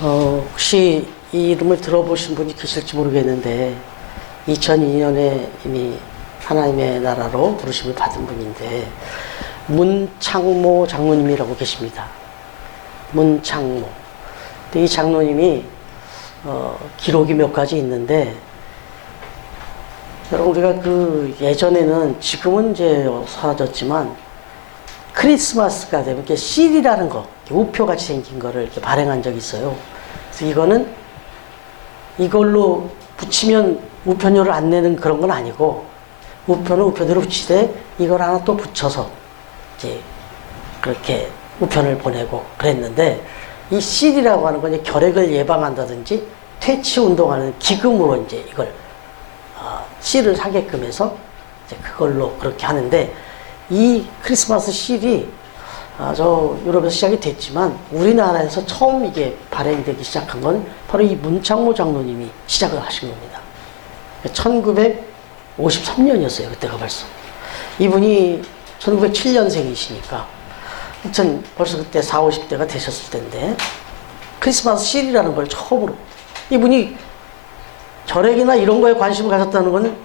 혹시 이 이름을 들어보신 분이 계실지 모르겠는데 2002년에 이미 하나님의 나라로 부르심을 받은 분인데 문창모 장로님이라고 계십니다. 문창모. 근데 이 장로님이 기록이 몇 가지 있는데, 여러분 우리가 그 예전에는, 지금은 이제 사라졌지만 크리스마스가 되면 이렇게 CD라는 거, 우표 같이 생긴 거를 이렇게 발행한 적이 있어요. 그래서 이거는 이걸로 붙이면 우편료를 안 내는 그런 건 아니고, 우편은 우편으로 붙이되 이걸 하나 또 붙여서 이제 그렇게 우편을 보내고 그랬는데, 이 CD라고 하는 건 이제 결핵을 예방한다든지 퇴치 운동하는 기금으로 이제 이걸 씨를 사게끔 해서 이제 그걸로 그렇게 하는데, 이 크리스마스 실이 저 유럽에서 시작이 됐지만 우리나라에서 처음 이게 발행되기 시작한 건 바로 이 문창모 장로님이 시작을 하신 겁니다. 1953년이었어요. 그때가 벌써. 이분이 1907년생이시니까 벌써 그때 40, 50대가 되셨을 텐데, 크리스마스 실이라는 걸 처음으로, 이분이 결핵이나 이런 거에 관심을 가졌다는 건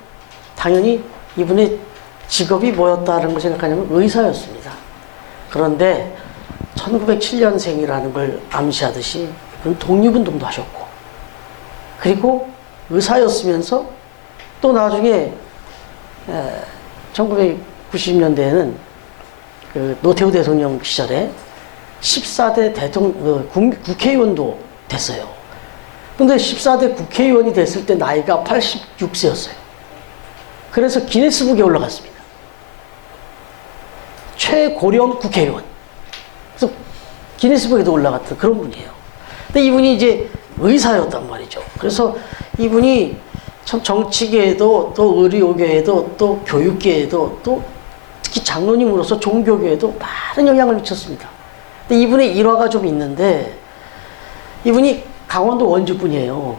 당연히 이분의 직업이 뭐였다는 걸 생각하냐면 의사였습니다. 그런데 1907년생이라는 걸 암시하듯이 이분은 독립운동도 하셨고, 그리고 의사였으면서 또 나중에 1990년대에는 그 노태우 대통령 시절에 14대 국회의원도 됐어요. 근데 14대 국회의원이 됐을 때 나이가 86세였어요. 그래서 기네스북에 올라갔습니다. 최고령 국회의원. 그래서 기네스북에도 올라갔던 그런 분이에요. 근데 이분이 이제 의사였단 말이죠. 그래서 이분이 참 정치계에도 또 의료계에도 또 교육계에도 또 특히 장로님으로서 종교계에도 많은 영향을 미쳤습니다. 근데 이분의 일화가 좀 있는데, 이분이 강원도 원주 분이에요.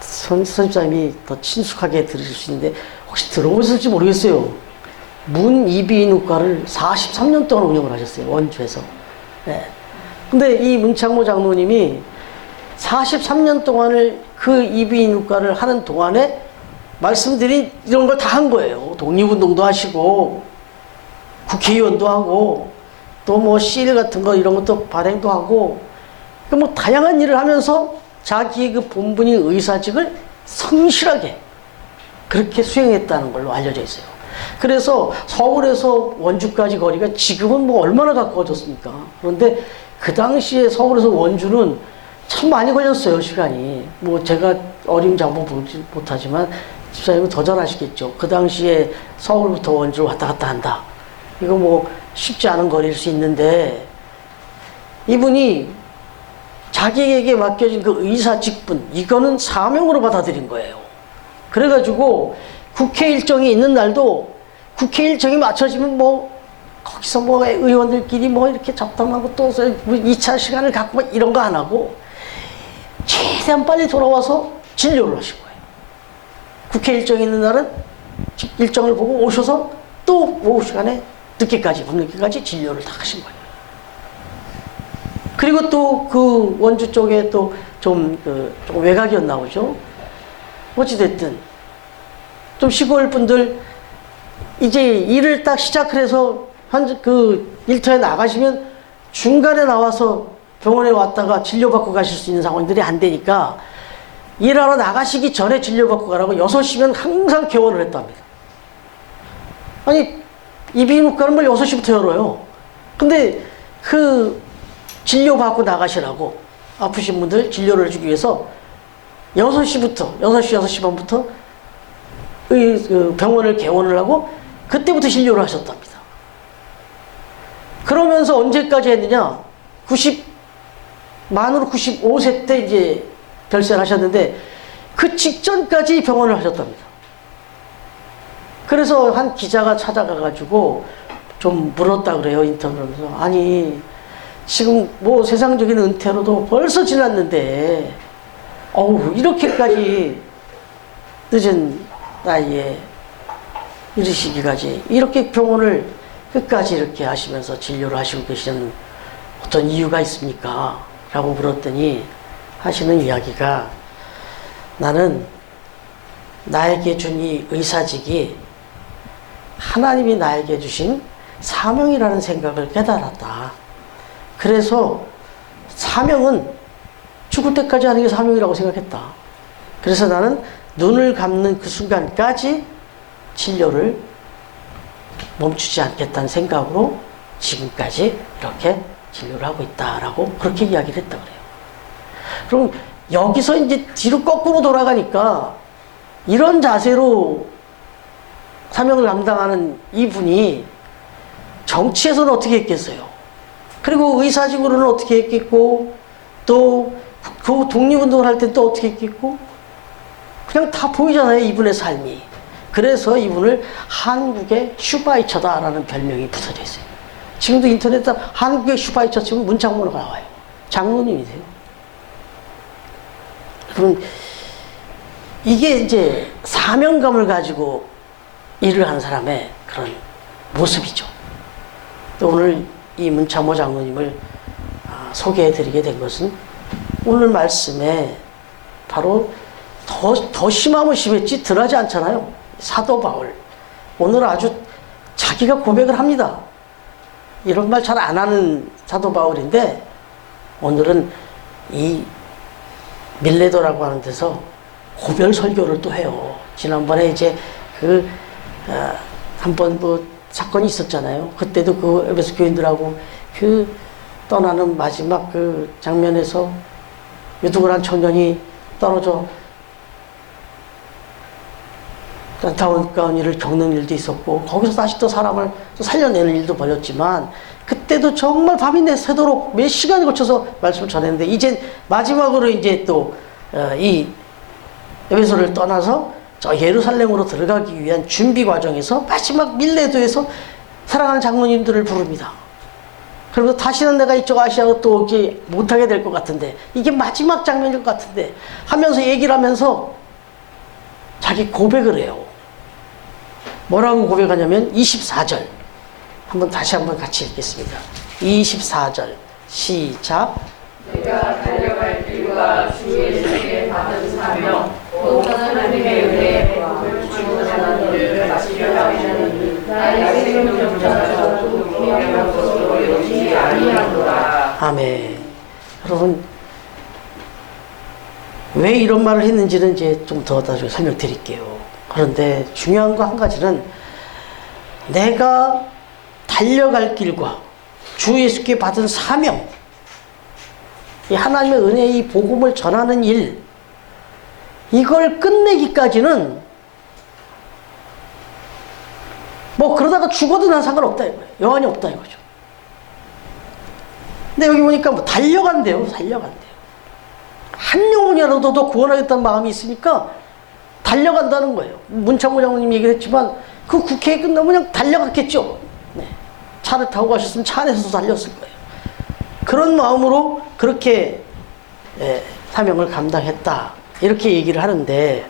선생님이 더 친숙하게 들으실 수 있는데 혹시 들어보셨을지 모르겠어요. 문이비인후과를 43년 동안 운영을 하셨어요. 원주에서. 네. 근데 이 문창모 장로님이 43년 동안을 그 이비인후과를 하는 동안에 말씀드린 이런 걸 다 한 거예요. 독립운동도 하시고 국회의원도 하고 또 뭐 시일 같은 거 이런 것도 발행도 하고, 뭐 다양한 일을 하면서 자기의 그 본분인 의사직을 성실하게 그렇게 수행했다는 걸로 알려져 있어요. 그래서 서울에서 원주까지 거리가 지금은 뭐 얼마나 가까워졌습니까? 그런데 그 당시에 서울에서 원주는 참 많이 걸렸어요, 시간이. 뭐 제가 어림잡아 보지 못하지만 집사님은 더 잘 아시겠죠. 그 당시에 서울부터 원주를 왔다 갔다 한다. 이거 뭐 쉽지 않은 거리일 수 있는데, 이분이 자기에게 맡겨진 그 의사 직분, 이거는 사명으로 받아들인 거예요. 그래가지고 국회 일정이 있는 날도 국회 일정이 맞춰지면 뭐 거기서 뭐 의원들끼리 뭐 이렇게 잡담하고 또 2차 시간을 갖고 뭐 이런 거 안 하고 최대한 빨리 돌아와서 진료를 하신 거예요. 국회 일정이 있는 날은 일정을 보고 오셔서 또 오후 시간에 밤늦게까지 진료를 다 하신 거예요. 그리고 또 그 원주 쪽에 또 좀 외곽이었나 보죠. 어찌됐든 좀 시골 분들 이제 일을 딱 시작을 해서 그 일터에 나가시면 중간에 나와서 병원에 왔다가 진료받고 가실 수 있는 상황들이 안 되니까 일하러 나가시기 전에 진료받고 가라고 6시면 항상 개원을 했답니다. 아니, 이비인후과는 뭘 6시부터 열어요. 근데 그 진료받고 나가시라고 아프신 분들 진료를 주기 위해서 6시부터, 6시 반부터 그 병원을 개원을 하고 그때부터 진료를 하셨답니다. 그러면서 언제까지 했느냐? 만으로 95세 때 이제 별세를 하셨는데 그 직전까지 병원을 하셨답니다. 그래서 한 기자가 찾아가가지고 좀 물었다 그래요, 인터뷰를 하면서. 아니, 지금 뭐 세상적인 은퇴로도 벌써 지났는데, 이렇게까지 늦은 나이에 이르시기까지 이렇게 병원을 끝까지 이렇게 하시면서 진료를 하시고 계시는 어떤 이유가 있습니까? 라고 물었더니 하시는 이야기가, 나는 나에게 준 이 의사직이 하나님이 나에게 주신 사명이라는 생각을 깨달았다. 그래서 사명은 죽을 때까지 하는 게 사명이라고 생각했다. 그래서 나는 눈을 감는 그 순간까지 진료를 멈추지 않겠다는 생각으로 지금까지 이렇게 진료를 하고 있다라고 그렇게 이야기를 했다 그래요. 그럼 여기서 이제 뒤로 거꾸로 돌아가니까 이런 자세로 사명을 감당하는 이분이 정치에서는 어떻게 했겠어요? 그리고 의사직으로는 어떻게 했겠고, 또 그 독립운동을 할 때 또 어떻게 했겠고, 그냥 다 보이잖아요, 이분의 삶이. 그래서 이분을 한국의 슈바이처다라는 별명이 붙어져 있어요. 지금도 인터넷에 한국의 슈바이처 치면 문창모가 나와요. 장로님이세요. 그럼 이게 이제 사명감을 가지고 일을 하는 사람의 그런 모습이죠. 또 오늘 이 문창모 장로님을 소개해드리게 된 것은 오늘 말씀에 바로 더 심하면 심했지 덜하지 않잖아요. 사도 바울. 오늘 아주 자기가 고백을 합니다. 이런 말 잘 안 하는 사도 바울인데 오늘은 이 밀레도라고 하는 데서 고별 설교를 또 해요. 지난번에 이제 한번 사건이 있었잖아요. 그때도 그 에베소 교인들하고 떠나는 마지막 그 장면에서 유두근한 청년이 떨어져 안타까운 일을 겪는 일도 있었고, 거기서 다시 또 사람을 또 살려내는 일도 벌였지만, 그때도 정말 밤이 새도록 몇 시간에 걸쳐서 말씀을 전했는데, 이제 마지막으로 이제 또 이 에베소를 떠나서 저 예루살렘으로 들어가기 위한 준비 과정에서 마지막 밀레도에서 사랑하는 장로님들을 부릅니다. 그러면서 다시는 내가 이쪽 아시아로 또 오지 못하게 될 것 같은데, 이게 마지막 장면일 것 같은데 하면서 얘기를 하면서 자기 고백을 해요. 뭐라고 고백하냐면 24절 다시 한번 같이 읽겠습니다. 24절 시작. 내가 달려갈 길과 주 예수께 받은 사명 곧 하나님의 은혜의 복음을 주문하는 일을 마치려 하시는 나의 생명정자 저도 분명한 것으로 여기지 아니하노라. 아멘. 여러분, 왜 이런 말을 했는지는 이제 좀 더 나중에 설명드릴게요. 그런데 중요한 거 한 가지는, 내가 달려갈 길과 주 예수께 받은 사명, 이 하나님의 은혜의 복음을 전하는 일, 이걸 끝내기까지는 그러다가 죽어도 난 상관없다 이거예요. 여한이 없다 이거죠. 근데 여기 보니까 달려간대요. 한 영혼이라도 더 구원하겠다는 마음이 있으니까 달려간다는 거예요. 문창모 장로님 얘기를 했지만 그 국회에 끝나면 그냥 달려갔겠죠. 네. 차를 타고 가셨으면 차 안에서도 달렸을 거예요. 그런 마음으로 그렇게 사명을 감당했다 이렇게 얘기를 하는데,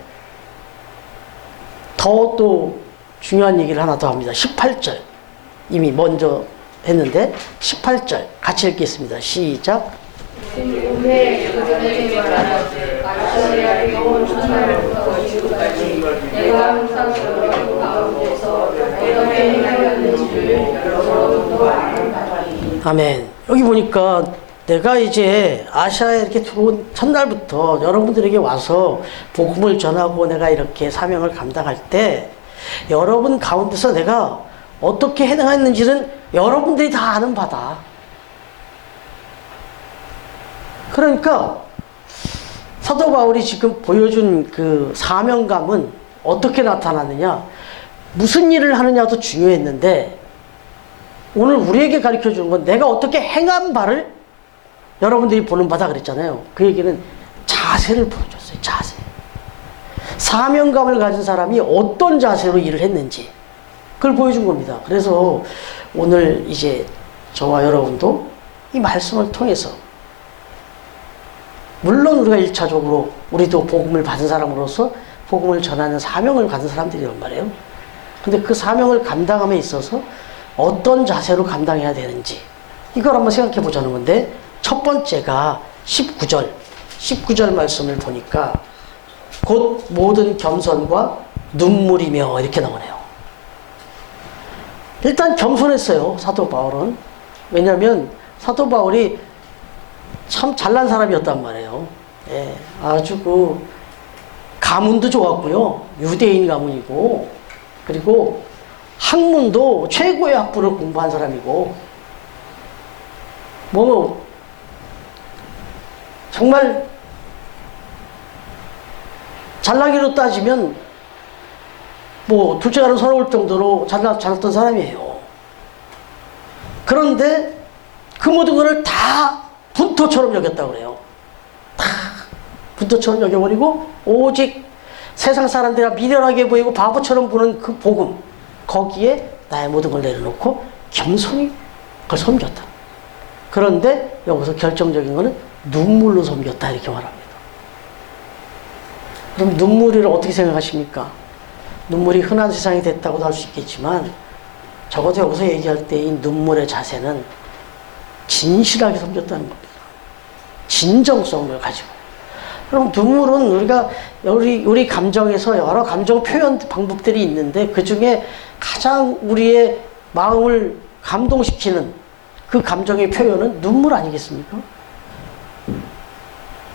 더 또 중요한 얘기를 하나 더 합니다. 18절 이미 먼저 했는데 18절 같이 읽겠습니다. 시작. 은혜의 그전에 말하되 아시아의 영혼 첫날부터 지금까지 내가 항상 여러분 가운데서 어떻게 행하였는지를 여러분도 알아가니. 아멘. 여기 보니까 내가 이제 아시아에 이렇게 들어온 첫날부터 여러분들에게 와서 복음을 전하고 내가 이렇게 사명을 감당할 때 여러분 가운데서 내가 어떻게 행했는지는 여러분들이 다 아는 바다. 그러니까 사도 바울이 지금 보여준 그 사명감은 어떻게 나타나느냐, 무슨 일을 하느냐도 중요했는데, 오늘 우리에게 가르쳐 주는 건 내가 어떻게 행한 바를 여러분들이 보는 바다 그랬잖아요. 그 얘기는 자세를 보여줬어요. 자세. 사명감을 가진 사람이 어떤 자세로 일을 했는지 그걸 보여준 겁니다. 그래서 오늘 이제 저와 여러분도 이 말씀을 통해서, 물론 우리가 1차적으로 우리도 복음을 받은 사람으로서 복음을 전하는 사명을 받은 사람들이란 말이에요. 근데 그 사명을 감당함에 있어서 어떤 자세로 감당해야 되는지 이걸 한번 생각해 보자는 건데, 첫 번째가 19절. 19절 말씀을 보니까 곧 모든 겸손과 눈물이며 이렇게 나오네요. 일단 겸손했어요, 사도 바울은. 왜냐하면 사도 바울이 참 잘난 사람이었단 말이에요. 예, 아주 그 가문도 좋았고요. 유대인 가문이고, 그리고 학문도 최고의 학부를 공부한 사람이고, 뭐 정말 잘나기로 따지면 뭐 둘째가는 서러울 정도로 잘났던 사람이에요. 그런데 그 모든 것을 다 분토처럼 여겼다고 그래요. 다 분토처럼 여겨버리고 오직 세상 사람들이 미련하게 보이고 바보처럼 보는 그 복음, 거기에 나의 모든 걸 내려놓고 겸손히 그걸 섬겼다. 그런데 여기서 결정적인 것은 눈물로 섬겼다 이렇게 말합니다. 그럼 눈물을 어떻게 생각하십니까? 눈물이 흔한 세상이 됐다고도 할 수 있겠지만 적어도 여기서 얘기할 때 이 눈물의 자세는 진실하게 섬겼다는 겁니다. 진정성을 가지고. 그럼 눈물은 우리 감정에서 여러 감정 표현 방법들이 있는데 그 중에 가장 우리의 마음을 감동시키는 그 감정의 표현은 눈물 아니겠습니까?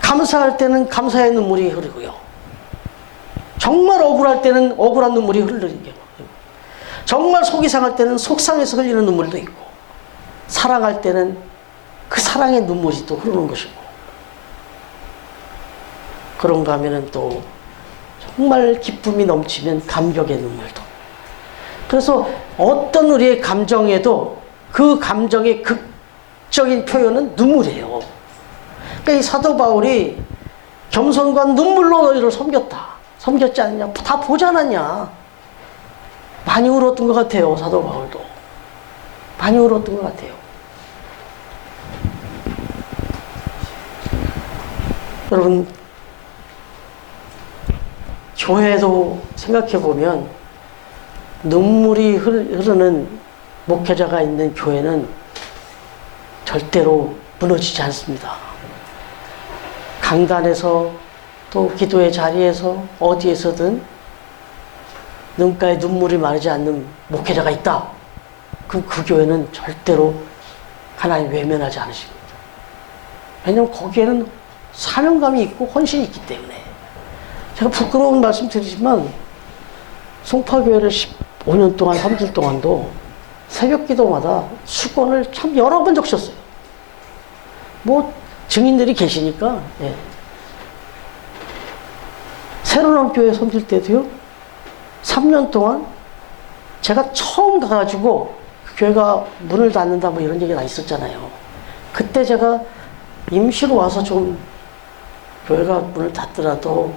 감사할 때는 감사의 눈물이 흐르고요. 정말 억울할 때는 억울한 눈물이 흐르는 경우. 정말 속이 상할 때는 속상해서 흘리는 눈물도 있고, 사랑할 때는 그 사랑의 눈물이 또 흐르는 것이고, 그런가 하면은 또 정말 기쁨이 넘치면 감격의 눈물도. 그래서 어떤 우리의 감정에도 그 감정의 극적인 표현은 눈물이에요. 그러니까 이 사도 바울이 겸손과 눈물로 너희를 섬겼다. 섬겼지 않냐? 다 보지 않았냐? 많이 울었던 것 같아요, 사도 바울도. 많이 울었던 것 같아요. 여러분, 교회도 생각해보면 눈물이 흐르는 목회자가 있는 교회는 절대로 무너지지 않습니다. 강단에서 또 기도의 자리에서 어디에서든 눈가에 눈물이 마르지 않는 목회자가 있다. 그럼 그 교회는 절대로 하나님 외면하지 않으십니다. 왜냐하면 거기에는 사명감이 있고 헌신이 있기 때문에. 제가 부끄러운 말씀 드리지만 송파교회를 15년 동안 3주 동안도 새벽 기도마다 수건을 참 여러 번 적셨어요. 뭐 증인들이 계시니까. 예. 새로운 교회 섬길 때도요, 3년 동안 제가 처음 가가지고 그 교회가 문을 닫는다 뭐 이런 얘기가 있었잖아요. 그때 제가 임시로 와서 좀 교회가 문을 닫더라도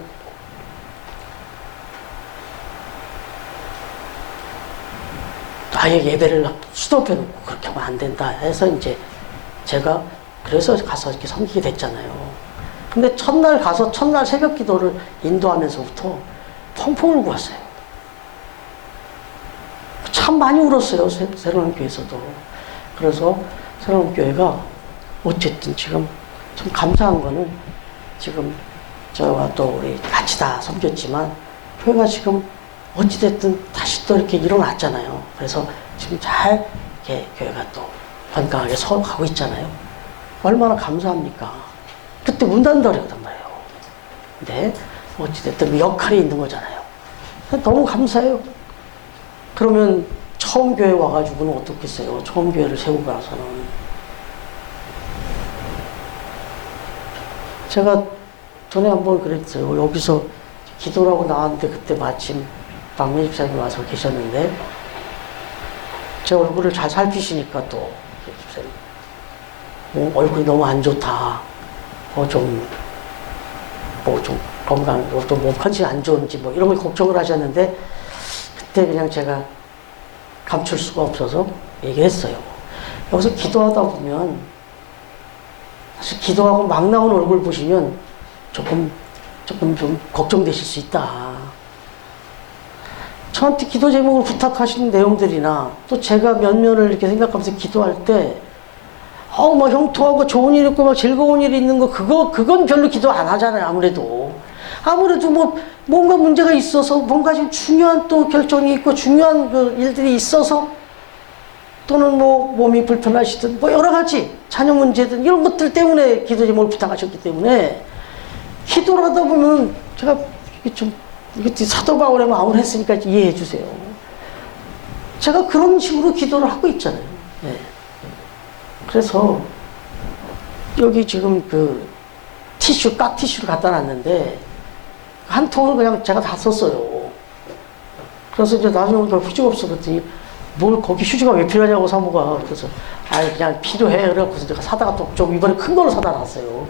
아예 예배를 수도업해놓고 그렇게 하면 안 된다 해서 이제 제가 그래서 가서 이렇게 섬기게 됐잖아요. 근데 첫날 가서 첫날 새벽 기도를 인도하면서부터 펑펑 울고 왔어요. 참 많이 울었어요, 새로운 교회에서도. 그래서 새로운 교회가 어쨌든 지금 좀 감사한 거는 지금 저와 또 우리 같이 다 섬겼지만 교회가 지금 어찌됐든 다시 또 이렇게 일어났잖아요. 그래서 지금 잘 이렇게 교회가 또 건강하게 가고 있잖아요. 얼마나 감사합니까? 그때 문 닫는다 그러단 말이에요. 근데 어찌됐든 역할이 있는 거잖아요. 너무 감사해요. 그러면 처음 교회 와가지고는 어떻겠어요? 처음 교회를 세우고 나서는. 제가 전에 한번 그랬어요. 여기서 기도를 하고 나왔는데 그때 마침 박민 집사님 와서 계셨는데 제 얼굴을 잘 살피시니까 또 집사님 얼굴이 너무 안 좋다. 좀 건강, 또 몸 컨디션이 안 좋은지 뭐 이런 걸 걱정을 하셨는데 그때 그냥 제가 감출 수가 없어서 얘기했어요. 여기서 기도하다 보면 사실 기도하고 막 나오는 얼굴 보시면 조금 좀 걱정되실 수 있다. 저한테 기도 제목을 부탁하시는 내용들이나 또 제가 면면을 이렇게 생각하면서 기도할 때 막 형통하고 좋은 일 있고 막 즐거운 일이 있는 거, 그건 별로 기도 안 하잖아요, 아무래도. 아무래도 뭐, 뭔가 문제가 있어서, 뭔가 지금 중요한 또 결정이 있고, 중요한 그 일들이 있어서, 또는 뭐, 몸이 불편하시든, 뭐, 여러 가지, 자녀 문제든, 이런 것들 때문에 기도제목을 부탁하셨기 때문에, 기도를 하다 보면, 제가 이게 좀, 이것도 사도 바울의 마음을 했으니까 이해해 주세요. 제가 그런 식으로 기도를 하고 있잖아요. 네. 그래서 여기 지금 그 티슈, 깍 티슈를 갖다 놨는데 한 통을 그냥 제가 다 썼어요. 그래서 이제 나중에 휴지가 없어 그랬더니 뭘 거기 휴지가 왜 필요하냐고 사모가. 그래서 그냥 필요해. 그래갖고서 제가 사다가 또 좀 이번에 큰 걸로 사다 놨어요.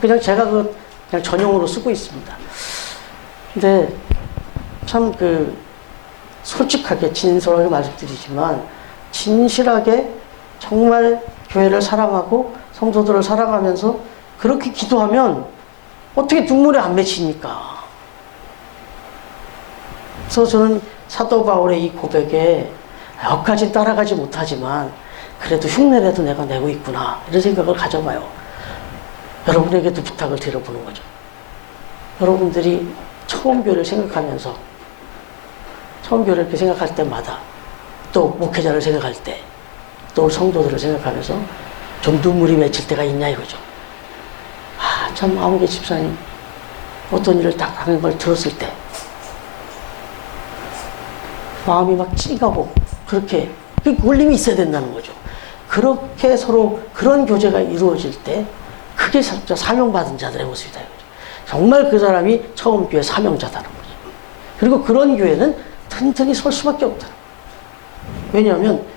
그냥 제가 그냥 전용으로 쓰고 있습니다. 근데 참 솔직하게 진솔하게 말씀드리지만 진실하게 정말 교회를 사랑하고 성도들을 사랑하면서 그렇게 기도하면 어떻게 눈물이 안 맺힙니까? 그래서 저는 사도 바울의 이 고백에 여기까지 따라가지 못하지만 그래도 흉내라도 내가 내고 있구나 이런 생각을 가져봐요. 여러분에게도 부탁을 드려보는 거죠. 여러분들이 처음 교회를 생각하면서 처음 교회를 이렇게 생각할 때마다 또 목회자를 생각할 때 또 성도들을 생각하면서 좀 눈물이 맺힐 때가 있냐 이거죠. 참 아무개 집사님 어떤 일을 딱 하는 걸 들었을 때 마음이 막 찡하고 그렇게 그 울림이 있어야 된다는 거죠. 그렇게 서로 그런 교제가 이루어질 때 그게 진짜 사명받은 자들의 모습이다 이거죠. 정말 그 사람이 처음 교회 사명자다는 거죠. 그리고 그런 교회는 튼튼히 설 수밖에 없다. 왜냐하면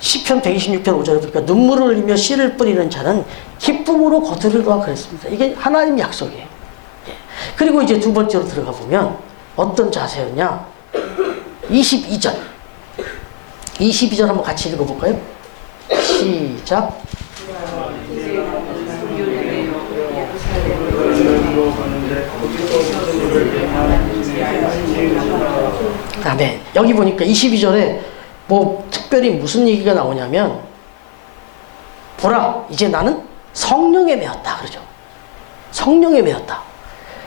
시편 126편 5절에 보니까 눈물을 흘리며 씨를 뿌리는 자는 기쁨으로 거두리라 그랬습니다. 이게 하나님 약속이에요. 그리고 이제 두 번째로 들어가 보면 어떤 자세였냐? 22절. 22절 한번 같이 읽어볼까요? 시작. 네. 여기 보니까 22절에 뭐 특별히 무슨 얘기가 나오냐면 보라 이제 나는 성령에 매었다 그러죠. 성령에 매었다.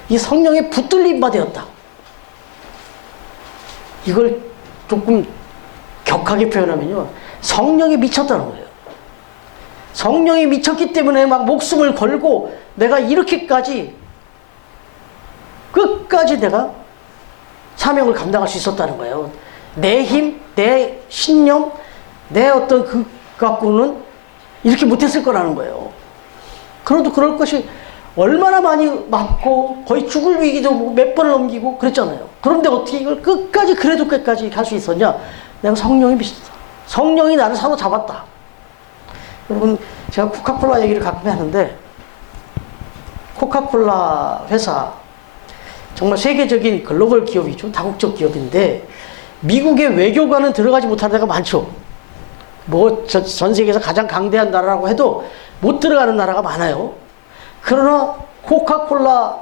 이 성령에 붙들림 바 되었다. 이걸 조금 격하게 표현하면요 성령에 미쳤다는 거예요. 성령에 미쳤기 때문에 막 목숨을 걸고 내가 이렇게까지 끝까지 내가 사명을 감당할 수 있었다는 거예요. 내 힘, 내 신념, 내 어떤 그 갖고는 이렇게 못했을 거라는 거예요. 그래도 그럴 것이 얼마나 많이 맞고 거의 죽을 위기도 몇 번을 넘기고 그랬잖아요. 그런데 어떻게 이걸 끝까지 그래도 끝까지 할 수 있었냐? 내가 성령이 미쳤다. 성령이 나를 사로잡았다. 여러분 제가 코카콜라 얘기를 가끔 하는데 코카콜라 회사 정말 세계적인 글로벌 기업이죠. 다국적 기업인데 미국의 외교관은 들어가지 못하는 데가 많죠. 뭐 전 세계에서 가장 강대한 나라라고 해도 못 들어가는 나라가 많아요. 그러나 코카콜라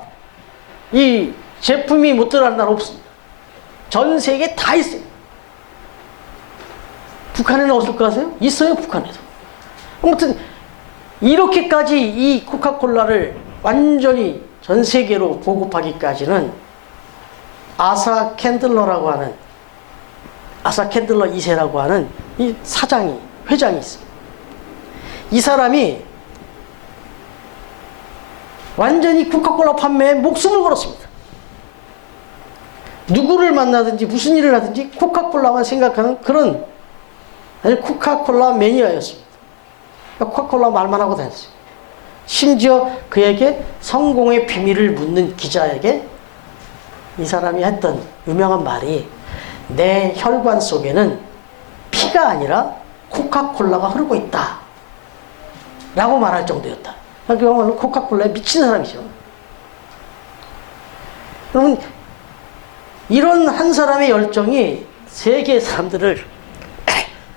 이 제품이 못 들어가는 나라 없습니다. 전 세계에 다 있어요. 북한에는 없을 거 아세요? 있어요, 북한에도. 아무튼 이렇게까지 이 코카콜라를 완전히 전 세계로 보급하기까지는 아사 캔들러라고 하는 아사 캔들러 2세라고 하는 이 회장이 있어요. 이 사람이 완전히 코카콜라 판매에 목숨을 걸었습니다. 누구를 만나든지 무슨 일을 하든지 코카콜라만 생각하는 그런 코카콜라 매니아였습니다. 코카콜라 말만 하고 다녔어요. 심지어 그에게 성공의 비밀을 묻는 기자에게 이 사람이 했던 유명한 말이 내 혈관 속에는 피가 아니라 코카콜라가 흐르고 있다 라고 말할 정도였다. 그야말로 코카콜라에 미친 사람이죠. 여러분 이런 한 사람의 열정이 세계의 사람들을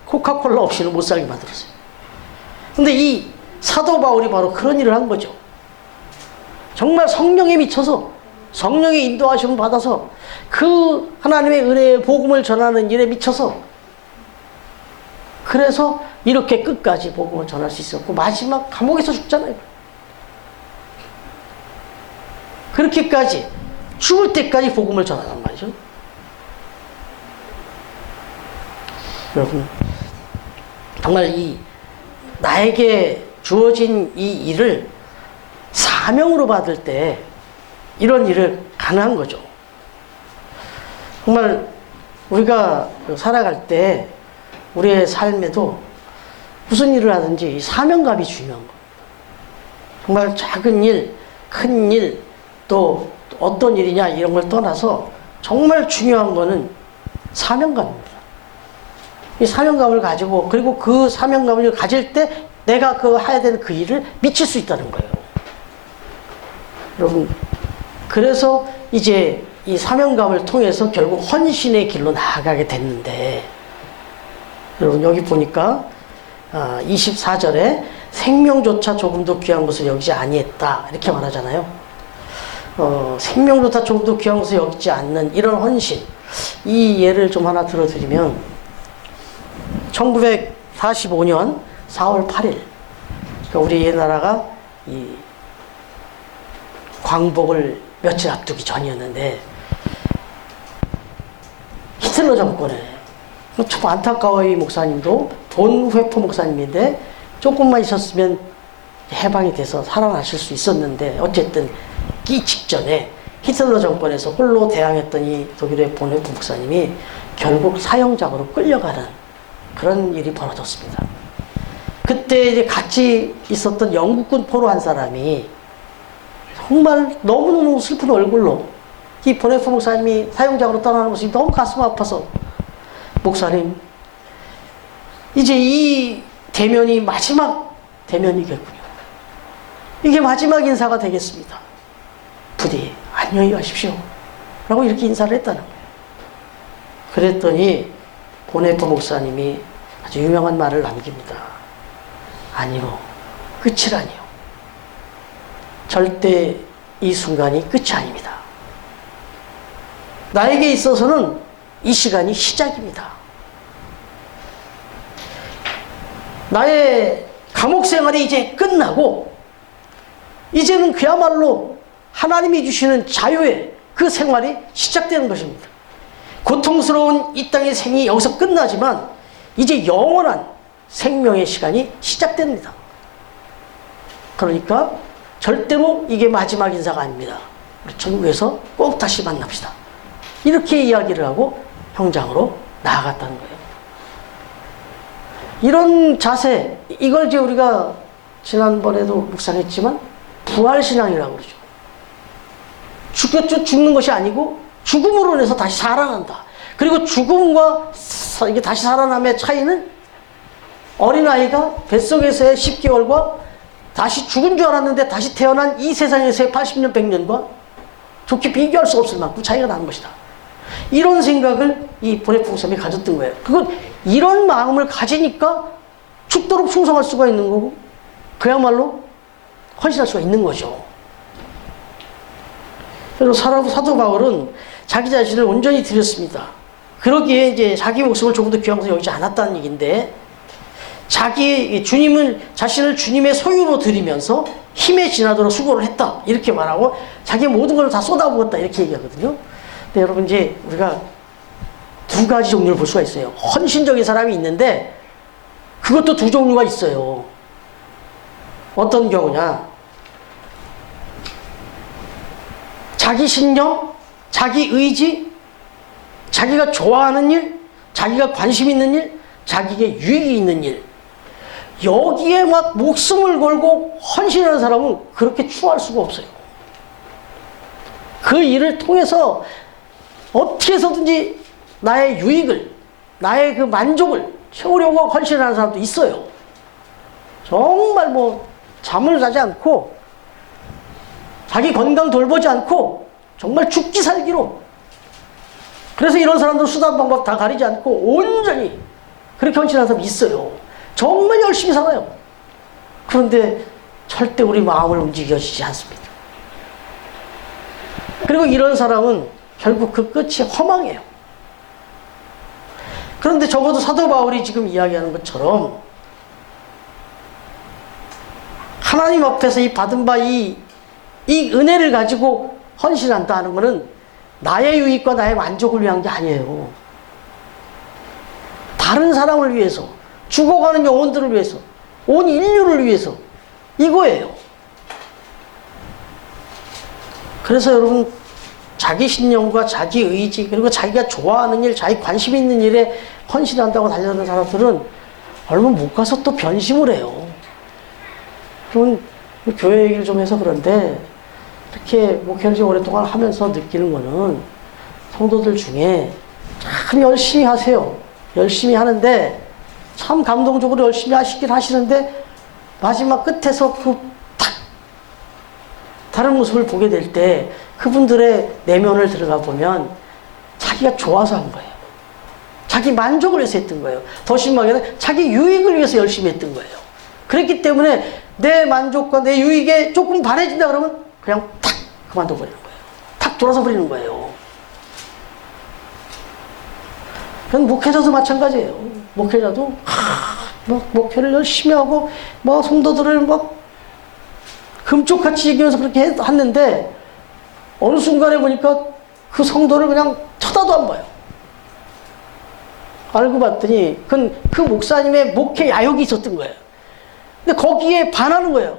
코카콜라 없이는 못 살게 만들었어요. 근데 이 사도 바울이 바로 그런 일을 한 거죠. 정말 성령에 미쳐서 성령의 인도하심을 받아서 그 하나님의 은혜의 복음을 전하는 일에 미쳐서 그래서 이렇게 끝까지 복음을 전할 수 있었고 마지막 감옥에서 죽잖아요. 그렇게까지 죽을 때까지 복음을 전하단 말이죠. 여러분, 정말 이 나에게 주어진 이 일을 사명으로 받을 때 이런 일을 가능한 거죠. 정말 우리가 살아갈 때 우리의 삶에도 무슨 일을 하든지 사명감이 중요한 거예요. 정말 작은 일, 큰 일, 또 어떤 일이냐 이런 걸 떠나서 정말 중요한 거는 사명감입니다. 이 사명감을 가지고 그리고 그 사명감을 가질 때 내가 그 해야 되는 그 일을 미칠 수 있다는 거예요. 여러분, 그래서 이제 이 사명감을 통해서 결국 헌신의 길로 나아가게 됐는데, 여러분 여기 보니까 24절에 생명조차 조금도 귀한 것을 여기지 아니했다 이렇게 말하잖아요. 생명조차 조금도 귀한 것을 여기지 않는 이런 헌신, 이 예를 좀 하나 들어드리면 1945년 4월 8일 그러니까 우리 나라가 이 광복을 며칠 앞두기 전이었는데 히틀러 정권에 참 안타까워요. 이 목사님도 본회포 목사님인데 조금만 있었으면 해방이 돼서 살아나실 수 있었는데 어쨌든 이 직전에 히틀러 정권에서 홀로 대항했던 이 독일의 본회포 목사님이 결국 사형장으로 끌려가는 그런 일이 벌어졌습니다. 그때 이제 같이 있었던 영국군 포로 한 사람이 정말 너무너무 슬픈 얼굴로 이 본회포 목사님이 사형장으로 떠나는 모습이 너무 가슴 아파서, 목사님, 이제 이 대면이 마지막 대면이겠군요. 이게 마지막 인사가 되겠습니다. 부디 안녕히 가십시오 라고 이렇게 인사를 했다는 거예요. 그랬더니 본회포 목사님이 아주 유명한 말을 남깁니다. 아니요, 끝이라니요. 절대 이 순간이 끝이 아닙니다. 나에게 있어서는 이 시간이 시작입니다. 나의 감옥 생활이 이제 끝나고 이제는 그야말로 하나님이 주시는 자유의 그 생활이 시작되는 것입니다. 고통스러운 이 땅의 생이 여기서 끝나지만 이제 영원한 생명의 시간이 시작됩니다. 그러니까 절대로 이게 마지막 인사가 아닙니다. 우리 천국에서 꼭 다시 만납시다. 이렇게 이야기를 하고 형장으로 나아갔다는 거예요. 이런 자세, 이걸 이제 우리가 지난번에도 묵상했지만 부활신앙이라고 그러죠. 죽는 것이 아니고 죽음으로 인해서 다시 살아난다. 그리고 죽음과 이게 다시 살아남의 차이는 어린아이가 뱃속에서의 10개월과 다시 죽은 줄 알았는데 다시 태어난 이 세상에서의 80년, 100년과 좋게 비교할 수 없을 만큼 차이가 나는 것이다. 이런 생각을 이 본회포 목사님이 가졌던 거예요. 그건 이런 마음을 가지니까 죽도록 충성할 수가 있는 거고 그야말로 헌신할 수가 있는 거죠. 그래서 사도 바울은 자기 자신을 온전히 드렸습니다. 그러기에 이제 자기 목숨을 조금 더 귀한 것을 여기지 않았다는 얘기인데, 자신을 주님의 소유로 드리면서 힘에 지나도록 수고를 했다 이렇게 말하고 자기 모든 걸 다 쏟아부었다 이렇게 얘기하거든요. 근데 여러분, 이제 우리가 두 가지 종류를 볼 수가 있어요. 헌신적인 사람이 있는데 그것도 두 종류가 있어요. 어떤 경우냐, 자기 신념, 자기 의지, 자기가 좋아하는 일, 자기가 관심 있는 일, 자기에게 유익이 있는 일, 여기에 막 목숨을 걸고 헌신하는 사람은 그렇게 추할 수가 없어요. 그 일을 통해서 어떻게 해서든지 나의 유익을, 나의 그 만족을 채우려고 헌신하는 사람도 있어요. 정말 뭐 잠을 자지 않고 자기 건강 돌보지 않고 정말 죽기 살기로, 그래서 이런 사람들 수단 방법 다 가리지 않고 온전히 그렇게 헌신하는 사람이 있어요. 정말 열심히 살아요. 그런데 절대 우리 마음을 움직여지지 않습니다. 그리고 이런 사람은 결국 그 끝이 허망해요. 그런데 적어도 사도 바울이 지금 이야기하는 것처럼 하나님 앞에서 이 받은 바 이 은혜를 가지고 헌신한다 하는 것은 나의 유익과 나의 만족을 위한 게 아니에요. 다른 사람을 위해서, 죽어가는 영혼들을 위해서, 온 인류를 위해서 이거예요. 그래서 여러분, 자기 신념과 자기 의지, 그리고 자기가 좋아하는 일, 자기 관심 있는 일에 헌신한다고 달려드는 사람들은 얼마 못 가서 또 변심을 해요. 그럼 교회 얘기를 좀 해서 그런데 이렇게 목회를 좀 오랫동안 하면서 느끼는 거는 성도들 중에 참 열심히 하세요. 열심히 하는데 참 감동적으로 열심히 하시긴 하시는데 마지막 끝에서 다른 모습을 보게 될 때 그분들의 내면을 들어가 보면 자기가 좋아서 한 거예요. 자기 만족을 위해서 했던 거예요. 더 심하게는 자기 유익을 위해서 열심히 했던 거예요. 그렇기 때문에 내 만족과 내 유익에 조금 반해진다 그러면 그냥 탁 그만둬 버리는 거예요. 탁 돌아서 버리는 거예요. 그건 목회자도 마찬가지예요. 목회자도 목회를 열심히 하고 성도들을 금쪽같이 얘기하면서 그렇게 했는데 어느 순간에 보니까 그 성도를 그냥 쳐다도 안 봐요. 알고 봤더니 그 목사님의 목회 야욕이 있었던 거예요. 근데 거기에 반하는 거예요.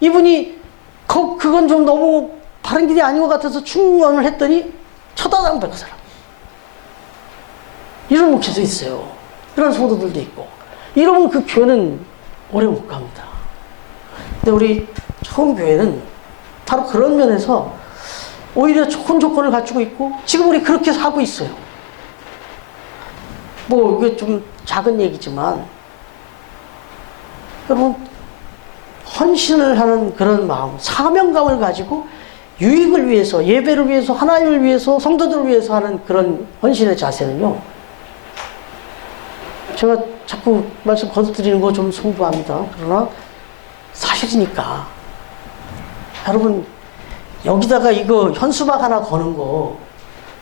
이분이 그건 좀 너무 바른 길이 아닌 것 같아서 충원을 했더니 쳐다도 안 봐요, 그 사람. 이런 목회도 있어요. 이런 성도들도 있고. 이러면 그 교회는 오래 못 갑니다. 근데 우리 처음 교회는 바로 그런 면에서 오히려 좋은 조건을 갖추고 있고 지금 우리 그렇게 하고 있어요. 이게 좀 작은 얘기지만 여러분 헌신을 하는 그런 마음, 사명감을 가지고 유익을 위해서, 예배를 위해서, 하나님을 위해서, 성도들을 위해서 하는 그런 헌신의 자세는요, 제가 자꾸 말씀 거듭드리는 거 좀 송구합니다. 그러나 사실이니까 여러분 여기다가 이거 현수막 하나 거는 거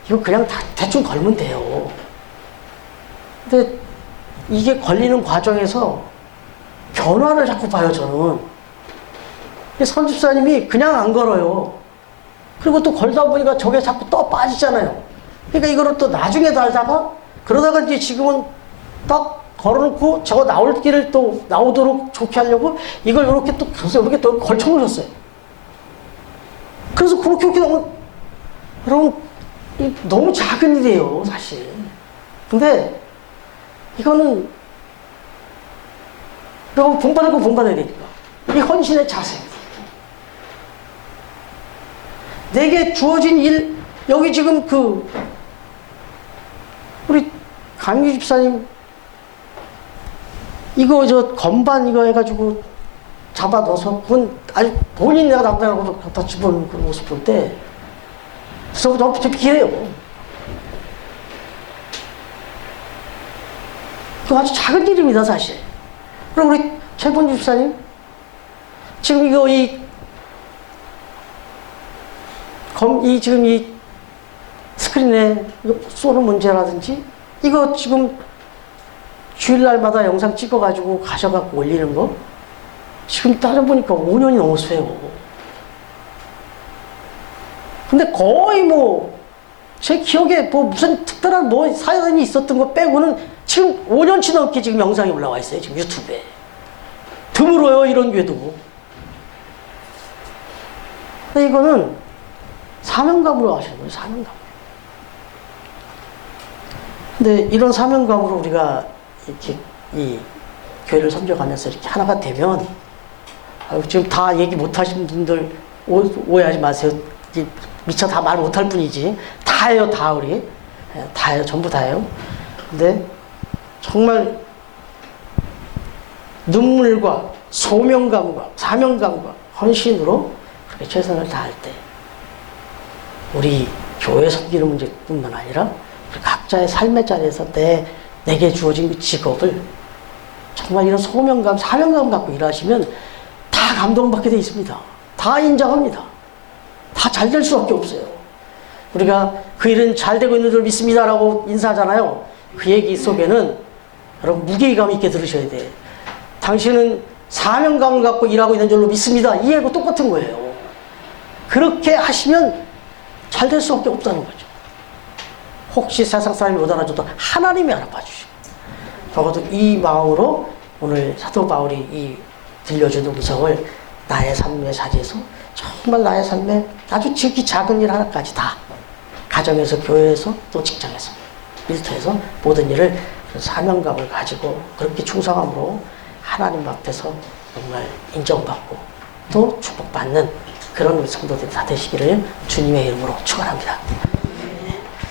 이거 그냥 대충 걸면 돼요. 근데 이게 걸리는 과정에서 변화를 자꾸 봐요, 저는. 선집사님이 그냥 안 걸어요. 그리고 또 걸다 보니까 저게 자꾸 떠 빠지잖아요. 그러니까 이거를 또 나중에 달다가 그러다가 이제 지금은 딱 걸어놓고 저거 나올 길을 또 나오도록 좋게 하려고 이걸 이렇게 또 이렇게 또 걸쳐 놓으셨어요. 그래서 그렇게 나오면 여러분 너무 작은 일이에요, 사실. 근데 이거는 여러분 본받을 거 본받아야 되니까. 이 헌신의 자세. 내게 주어진 일, 여기 지금 우리 강규 집사님 이거 건반 이거 해가지고 잡아 넣어서 그건 아주 본인 내가 담당하고 갖다 집어넣는 그 모습 볼 때 너무 기해요. 그 아주 작은 일입니다, 사실. 그럼 우리 최본 집사님 지금 이거 지금 이 스크린에 쏘는 문제라든지 이거 지금 주일날마다 영상 찍어가지고 가셔갖고 올리는 거 지금 따져보니까 5년이 넘었어요. 근데 거의 제 기억에 무슨 특별한 사연이 있었던 거 빼고는 지금 5년치 넘게 지금 영상이 올라와 있어요. 지금 유튜브에. 드물어요, 이런 교회도. 근데 이거는 사명감으로 하시는 거예요, 사명감. 근데 이런 사명감으로 우리가 이렇게 이 교회를 섬겨가면서 이렇게 하나가 되면 지금 다 얘기 못하신 분들 오해하지 마세요. 미처 다 말 못할 뿐이지. 다 해요, 다 우리. 다 해요, 전부 다 해요. 근데 정말 눈물과 소명감과 사명감과 헌신으로 그렇게 최선을 다할 때 우리 교회 섬기는 문제뿐만 아니라 우리 각자의 삶의 자리에서 내게 주어진 그 직업을 정말 이런 소명감, 사명감 갖고 일하시면 다 감동받게 돼 있습니다. 다 인정합니다. 다 잘 될 수밖에 없어요. 우리가 그 일은 잘 되고 있는 줄 믿습니다라고 인사하잖아요. 그 얘기 속에는 여러분 무게감 있게 들으셔야 돼. 당신은 사명감을 갖고 일하고 있는 줄로 믿습니다. 이 얘기하고 똑같은 거예요. 그렇게 하시면 잘 될 수밖에 없다는 거죠. 혹시 세상 사람이 못 알아줘도 하나님이 알아봐 주시고, 적어도 이 마음으로 오늘 사도 바울이 이 들려주는 음성을 나의 삶의 자리에서 정말 나의 삶에 아주 지극히 작은 일 하나까지 다, 가정에서, 교회에서, 또 직장에서, 일터에서 모든 일을 사명감을 가지고 그렇게 충성함으로 하나님 앞에서 정말 인정받고 또 축복받는 그런 우리 성도들이 다 되시기를 주님의 이름으로 축원합니다.